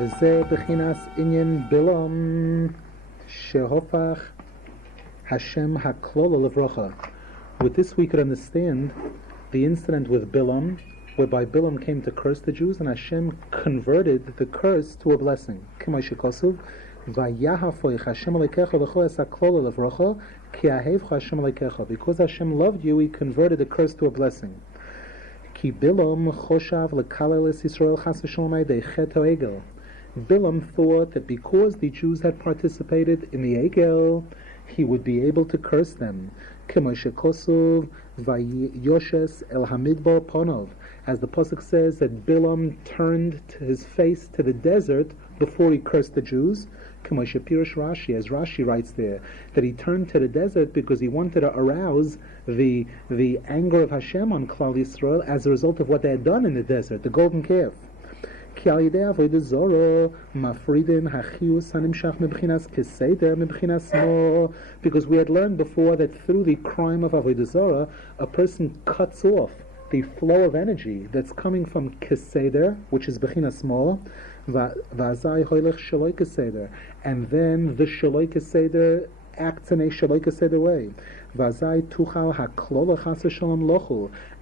וזה בחינת עניין בלום שהופך Hashem haklola levracha. With this we could understand the incident with Bilam, whereby Bilam came to curse the Jews and Hashem converted the curse to a blessing. K'may shekasuv, vayahafoich Hashem alekecha l'cho es haklola levracha, ki ahevcha Hashem alekecha. Because Hashem loved you, He converted the curse to a blessing. Ki Bilam choshav lekalel es Yisrael chas v'sholom dei chet ha'egel. Bilam thought that because the Jews had participated in the Egel, he would be able to curse them. Vayoshes el hamidbar ponov. As the pasuk says that Bilam turned his face to the desert before he cursed the Jews. Rashi, as Rashi writes there, that he turned to the desert because he wanted to arouse the anger of Hashem on Klal Yisrael as a result of what they had done in the desert, the golden calf. Because we had learned before that through the crime of Avodah Zarah, a person cuts off the flow of energy that's coming from Keseder, which is Bechina Small, and then the Shaloi Keseder acts in a Shaloi Keseder way.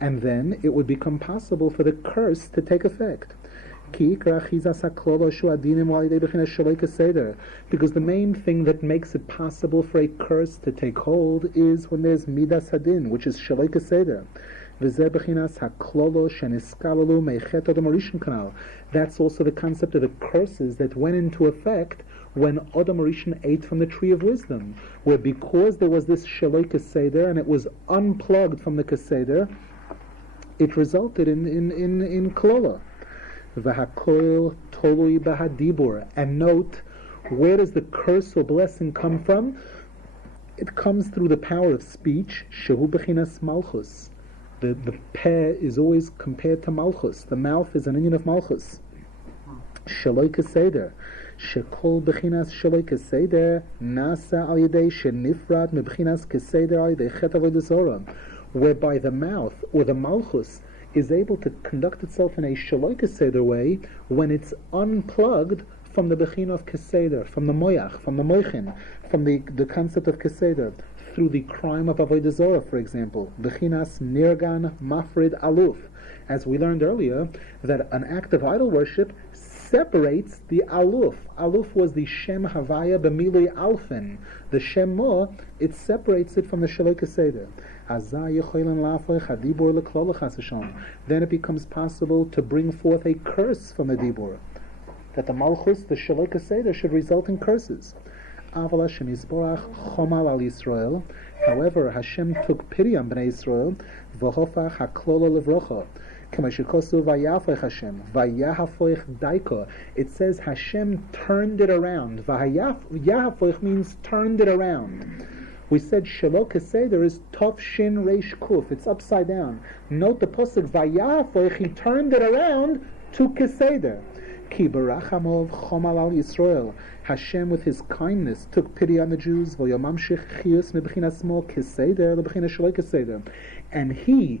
And then it would become possible for the curse to take effect. Because the main thing that makes it possible for a curse to take hold is when there's Midas Hadin, which is Shaloi Keseder. That's also the concept of the curses that went into effect when Adam Rishon ate from the tree of wisdom, where because there was this Shaloi Keseder and it was unplugged from the Keseder, it resulted in Klola. V'hakoil tolui b'hadibur. And note, where does the curse or blessing come from? It comes through the power of speech. Shehu b'chinas malchus. The peh is always compared to malchus. The mouth is an union of malchus. Shaloi keseder. Shekol b'chinas shaloi keseder nasa al yedei shenifrad meb'chinas keseder al yedei chet avodah zarah. Whereby the mouth or the malchus is able to conduct itself in a Shaloi Keseder way when it's unplugged from the Bechina of Keseder, from the Moyach, from the Moichin, from the concept of Keseder, through the crime of Avodah Zarah, for example. Bechinas Nirgan Mafrid Aluf. As we learned earlier, that an act of idol worship separates the Aluf. Aluf was the Shem Havaya B'milui Alfen. The Shem Mo, it separates it from the Shaloi Keseder. Then it becomes possible to bring forth a curse from the Dibur. That the Malchus, the Shaloi Keseder, should result in curses. However, Hashem took pity on Bnei Israel. It says Hashem turned it around. Yahafoich means turned it around. We said Shaloi Keseder is Tov Shin Reish Kuf. It's upside down. Note the pasuk Vayahafoich. He turned it around to Keseder. Ki barachamov chomal al Yisrael. Hashem, with His kindness, took pity on the Jews. V'yomamshich chiyus mebchinas mo Keseder lebchinas Shaloi Keseder. And He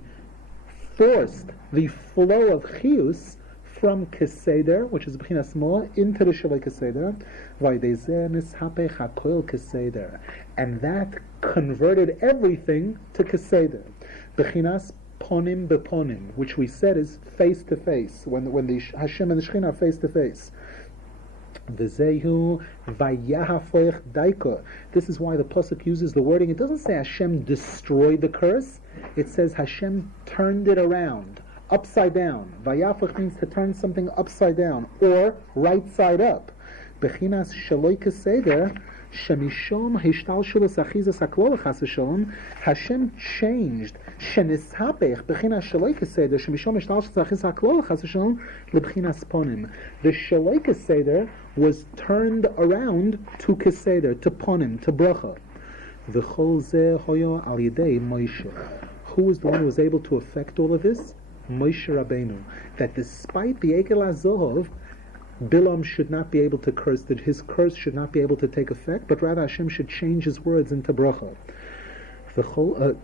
forced the flow of chiyus from Keseder, which is B'chinas Mo, into the Shaloi Keseder, Vaydezeh nishapech hakoil Keseder, and that converted everything to Keseder. B'chinas Ponim Beponim, which we said is face to face, when the Hashem and the Shekhinah are face to face. V'zehu vayahafoich daiko. This is why the pasuk uses the wording. It doesn't say Hashem destroyed the curse. It says Hashem turned it around, upside down. Vayafoich means to turn something upside down or right side up. Bechinas Shaloi Keseder shemishom hishtalshulos achizas haklol chas v'shalom. Hashem changed shenishapech bechinas Shaloi Keseder shemishom hishtalshulos achizas haklol chas v'shalom lebchinas ponim. The Shaloi Keseder was turned around to Keseder, to ponim, to bracha. V'chol zeh hoyo al yedei Moshe. Who was the one who was able to affect all of this? Moshe Rabbeinu. That despite the Egel HaZohov, Bilam should not be able to curse, that his curse should not be able to take effect, but rather Hashem should change his words into bracha.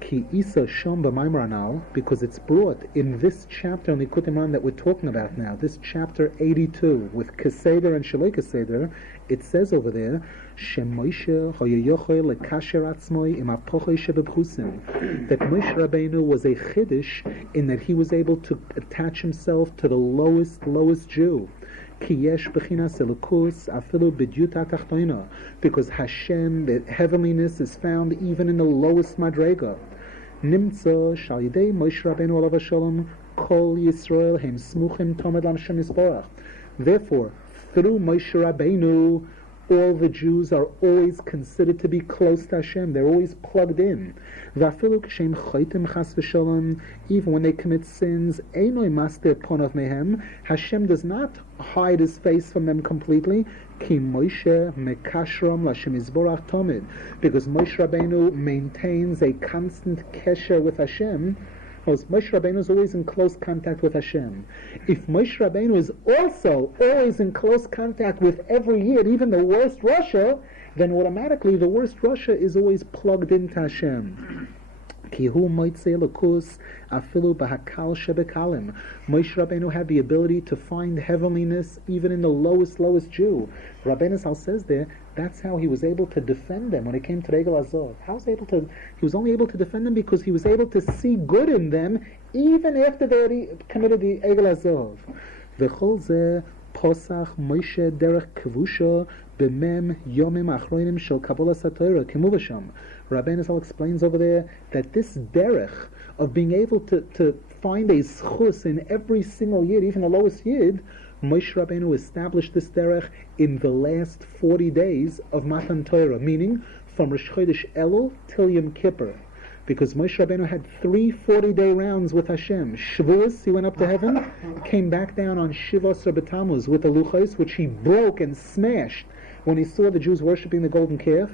Ki Isa Shom b'Maimon Anal, because it's brought in this chapter on Likutei Moharan that we're talking about now, this chapter 82 with Keseder and Shaloi Keseder. It says over there, Moshe that Moshe Rabbeinu was a chiddush in that he was able to attach himself to the lowest Jew. Because Hashem, the heavenliness, is found even in the lowest madrega. Nimtza shalidei Moshe Rabbeinu alav shalom kol Yisrael hem smuchim tomed l'Hashem Yisborach. Therefore, through Moshe Rabbeinu, all the Jews are always considered to be close to Hashem. They're always plugged in. Even when they commit sins, Hashem does not hide his face from them completely. Because Moshe Rabbeinu maintains a constant kesher with Hashem. Because Moshe Rabbeinu is always in close contact with Hashem. If Moshe Rabbeinu is also always in close contact with every Yid, even the worst Rasha, then automatically the worst Rasha is always plugged into Hashem. Moshe Rabbeinu had the ability to find heavenliness even in the lowest Jew. Rabbeinu Zal says there, that's how he was able to defend them when it came to the Egel Azov. He was only able to defend them because he was able to see good in them even after they already committed the Egel Azov. V'chol zeh posach Moshe derech kavusha b'mem yomim achronim shel kabbalas haTorah kimuvasham. Rabbeinu Zal explains over there that this derech of being able to find a schus in every single yid, even the lowest yid, Moshe Rabbeinu established this derech in the last 40 days of Matan Torah, meaning from Rosh Chodesh Elul till Yom Kippur. Because Moshe Rabbeinu had 3 40-day rounds with Hashem. Shavuos, he went up to heaven, came back down on Shivos B'Tammuz with the Luchos, which he broke and smashed when he saw the Jews worshipping the golden calf.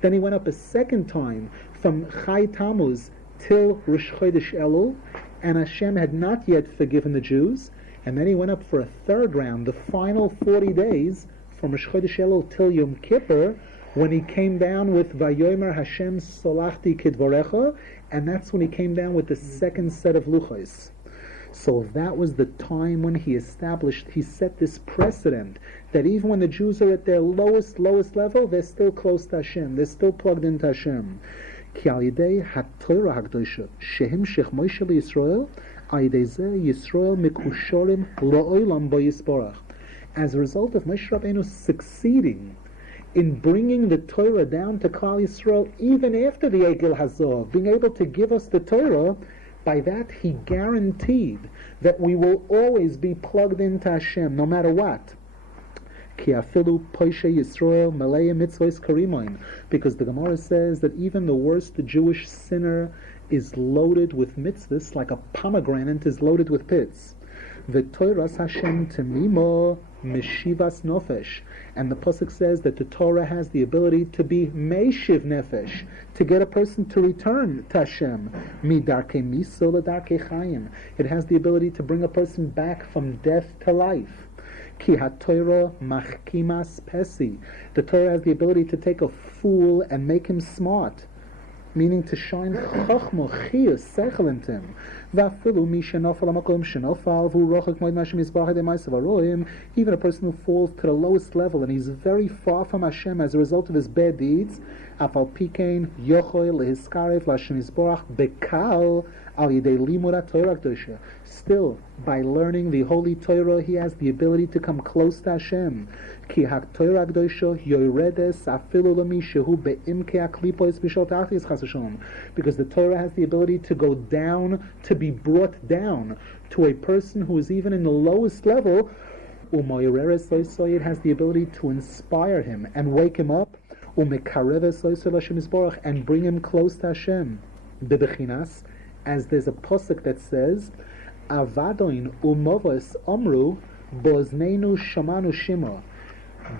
Then he went up a second time from Chai Tammuz till Rosh Chodesh Elul, and Hashem had not yet forgiven the Jews. And then he went up for a third round, the final 40 days, from Rosh Chodesh Elul till Yom Kippur, when he came down with Vayomer Hashem Solachti Kidvorecha, and that's when he came down with the second set of Luchos. So that was the time when he set this precedent, that even when the Jews are at their lowest level, they're still close to Hashem, they're still plugged into Hashem. Ki al yidei ha-Torah ha-Kedosha, shehimshech Moshe li-Yisrael, Yisrael mikushorim la'olam bo yisborach. As a result of Moshe Rabbeinu succeeding in bringing the Torah down to Klal Yisrael, even after the Egel Hazov, being able to give us the Torah, by that he guaranteed that we will always be plugged into Hashem, no matter what. Ki afilu poishe Yisrael malei mitzvos karimoin, because the Gemara says that even the worst Jewish sinner is loaded with mitzvahs, like a pomegranate is loaded with pits. V'toras Hashem temimo meshivas nofesh, and the pasuk says that the Torah has the ability to be meishiv nefesh, to get a person to return to Hashem. Midarke miso ledarke chayim, it has the ability to bring a person back from death to life. Ki ha-Torah machkimas pesi, the Torah has the ability to take a fool and make him smart, meaning to shine chachma, chiyus, sechel into him. V'afilu mi shenofal hamakom shenofal v'hu rochak moed Hashem yisbarach demaisav haroim, even a person who falls to the lowest level and he's very far from Hashem as a result of his bad deeds, afal pikein yochoi lehiskarev l'Hashem yisbarach bekal al yidei limud ha-Torah kedosha. Still, by learning the Holy Torah, he has the ability to come close to Hashem. Ki ha-Torah kedosha yoredes afilu lami shehu be'imke ha-klipos b'shot achis chas v'shalom, because the Torah has the ability to go down, to be brought down to a person who is even in the lowest level. It has the ability to inspire him and wake him up, and bring him close to Hashem. As there's a pasuk that says, Avadoin umovos omru bozneinu shamanu shima,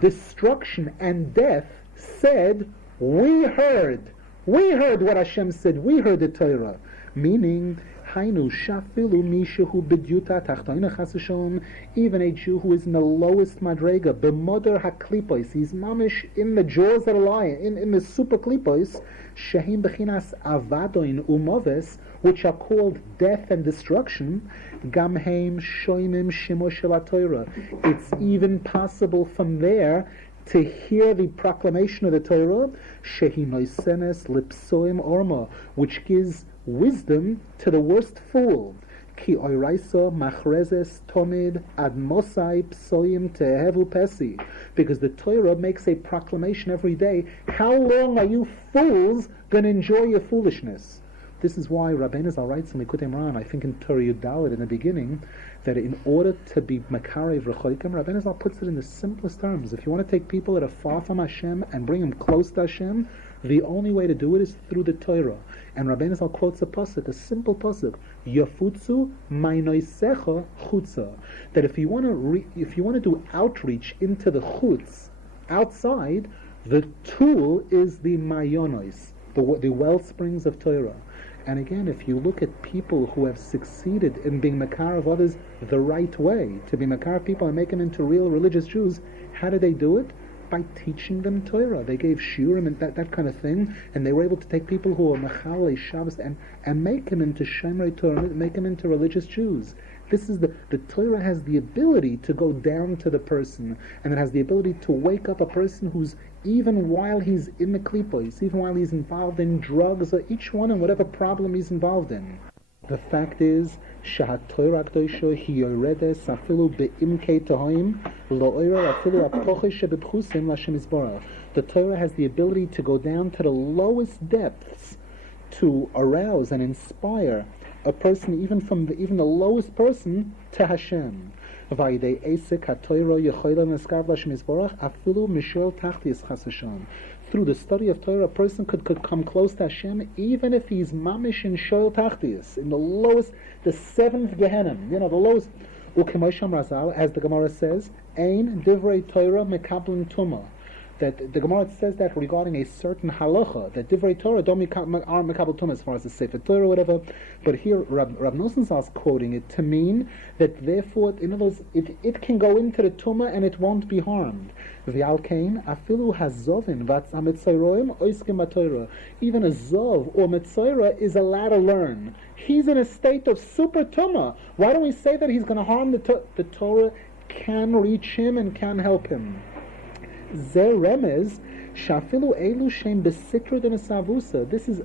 destruction and death said, we heard what Hashem said, we heard the Torah. Meaning, Hainu shafilu mishahu bedyuta tachtoina chas v'shalom, even a Jew who is in the lowest madrega, b'moder haklipos, he's mamish in the jaws of the lion, in the super klipos, shehim bechinas avadoin umoves, which are called death and destruction, gamheim shoimim shimo shel haTorah. It's even possible from there to hear the proclamation of the Torah, shehi noisenes lipsoim orma, which gives wisdom to the worst fool. Ki oiraisa machrezes tomid ad mosai psoim tehevu pesi. Because the Torah makes a proclamation every day. How long are you fools going to enjoy your foolishness? This is why Rabbeinu Zal writes in Likutei Moharan, I think in Torah Yud in the beginning, that in order to be Makarev Rechoikim, Rabbeinu Zal puts it in the simplest terms. If you want to take people that are far from Hashem and bring them close to Hashem, the only way to do it is through the Torah. And Rabbeinu Zal quotes a pasuk, a simple pasuk, Yafutzu ma'inoisecha chutza. That if you want to do outreach into the chutz, outside, the tool is the mayonos, the well springs of Torah. And again, if you look at people who have succeeded in being makar of others the right way, to be makar of people and make them into real religious Jews, how did they do it? By teaching them Torah. They gave shiurim and that kind of thing, and they were able to take people who are mechalei Shabbos and make them into shomrei Torah, make them into religious Jews. This is the Torah has the ability to go down to the person, and it has the ability to wake up a person who's, even while he's in the klipos, even while he's involved in drugs, or each one and whatever problem he's involved in. The fact is, Torah K'dosha hi yoredes afilu be'imkei tohoim lo'oira afilu apochish shebebchusim l'Hashem Yisborach. The Torah has the ability to go down to the lowest depths to arouse and inspire a person, even the lowest person, to Hashem. Through the study of Torah, a person could come close to Hashem, even if he's mamish in shoel tachtius, in the lowest, the seventh Gehenna, the lowest. As the Gemara says, Ein divrei Torah mekablim tumah. That the Gemara says that regarding a certain halacha, that divrei Torah don't are mekabel tumah as far as the Sefer Torah or whatever. But here Rav Nasan is quoting it to mean that therefore, in other words, it can go into the tumah and it won't be harmed. V'alkein afilu hazovin vatz hametzoyroim oiskim b'Torah. Even a zov or metzoyra is allowed to learn. He's in a state of super tumah. Why don't we say that he's going to harm the Torah? Can reach him and can help him. This is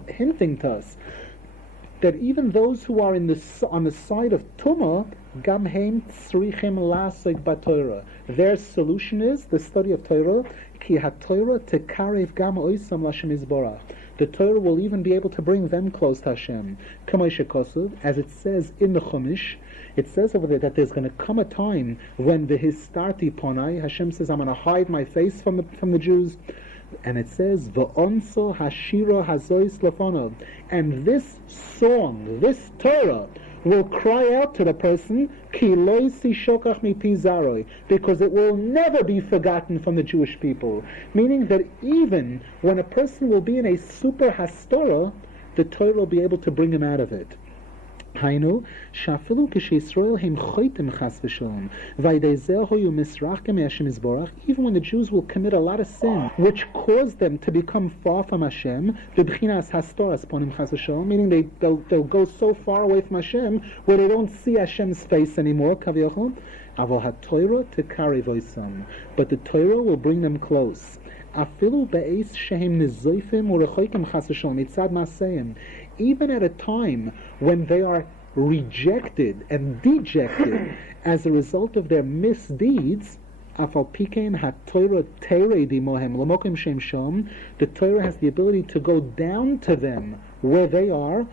hinting to us that even those who are on the side of Tumah, gamheim tzrichim lasik b'Torah. Their solution is the study of Torah. Ki haTorah tekarev gam oisam l'Hashem Yisborach. The Torah will even be able to bring them close to Hashem. As it says in the Chumash, it says over there that there's going to come a time when the histarti ponai, Hashem says, I'm going to hide my face from the Jews. And it says, V'onso hashira hazois lafonov. And this song, this Torah, will cry out to the person, Ki lo shokach mipi zaroi, because it will never be forgotten from the Jewish people. Meaning that even when a person will be in a super hastorah, the Torah will be able to bring him out of it. Hainu, shafilu k'sheYisrael hem choitim chas v'shalom, v'aydeizeh hoyu misrachkem Hashem Yisborach. Even when the Jews will commit a lot of sin, which cause them to become far from Hashem, b'bchinas hastoras ponim chas v'shalom, meaning they'll go so far away from Hashem where they don't see Hashem's face anymore. Kaviyachol, avol haTorah tekari voisam, but the Torah will bring them close. Afilu be'eis shehem nizoifim urechoikim chas v'shalom mitzad maseim. Even at a time when they are rejected and dejected as a result of their misdeeds, the Torah has the ability to go down to them where they are,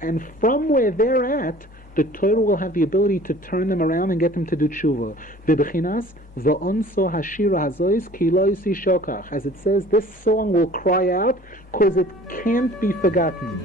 and from where they're at, the Torah will have the ability to turn them around and get them to do tshuva. As it says, this song will cry out because it can't be forgotten.